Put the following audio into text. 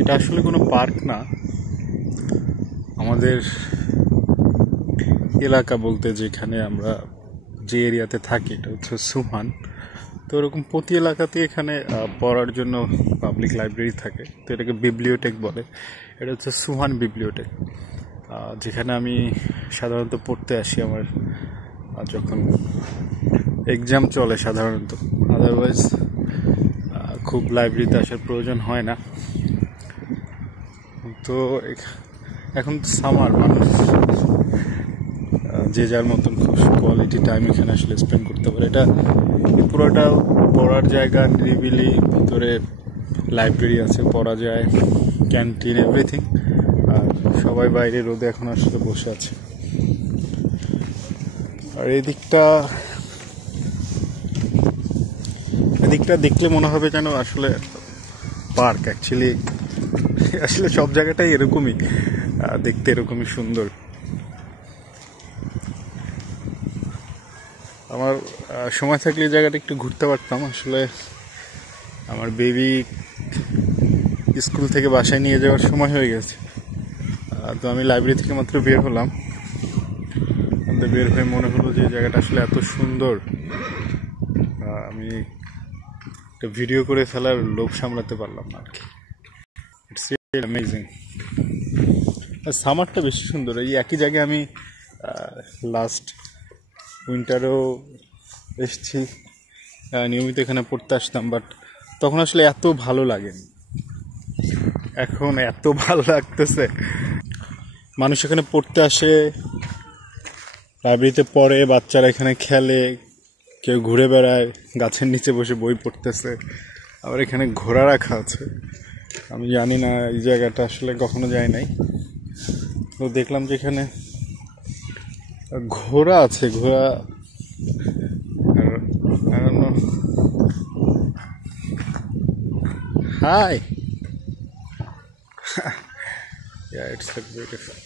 এটা আসলে কোনো পার্ক না, আমাদের এলাকা বলতে যেখানে আমরা যে এরিয়াতে থাকি এটা হচ্ছে সুহান। তো এরকম প্রতি এলাকাতে এখানে পড়ার জন্য পাবলিক লাইব্রেরি থাকে, তো এটাকে বিবলিওটেক বলে। এটা হচ্ছে সুহান বিবলিওটেক, যেখানে আমি সাধারণত পড়তে আসি আমার যখন এক্সাম চলে সাধারণত। আদারওয়াইজ খুব লাইব্রেরিতে আসার প্রয়োজন হয় না। তো এখন তো সামার, মানুষ যে যার মতন খুব কোয়ালিটি টাইম এখানে আসলে স্পেন্ড করতে পারে। এটা পুরোটা পড়ার জায়গা, নিরিবিলি, ভিতরে লাইব্রেরি আছে, পড়া যায়, ক্যান্টিন, এভরিথিং। আর সবাই বাইরে রোদে এখন আসলে বসে আছে। আর এদিকটা দেখলে মনে হবে যেন আসলে পার্ক। অ্যাকচুয়ালি আসলে সব জায়গাটাই এরকমই দেখতে, এরকমই সুন্দর। আমার সময় থাকলে এই জায়গাটা একটু ঘুরতে পারতাম। আসলে আমার বেবি স্কুল থেকে বাসায় নিয়ে যাওয়ার সময় হয়ে গেছে, তো আমি লাইব্রেরি থেকে মাত্র বের হলাম। বের হয়ে মনে হলো যে জায়গাটা আসলে এত সুন্দর, আমি একটা ভিডিও করে ফেলার লোভ সামলাতে পারলাম না আর কি। It's really amazing. সামারটা বেশি সুন্দর। এই একই জায়গায় আমি লাস্ট উইন্টারেও এসেছি, নিয়মিত এখানে পড়তে আসতাম, বাট তখন আসলে এত ভালো লাগেনি। এখন এত ভালো লাগতেছে। মানুষ এখানে পড়তে আসে, লাইব্রেরিতে পড়ে, বাচ্চারা এখানে খেলে, কেউ ঘুরে বেড়ায়, গাছের নিচে বসে বই পড়তেছে। আবার এখানে ঘোড়া রাখা আছে, আমি জানি না, এই জায়গাটা আসলে কখনো যাই নাই। তো দেখলাম যে এখানে ঘোড়া আছে, ঘোড়া। Hi, yeah, it's like beautiful.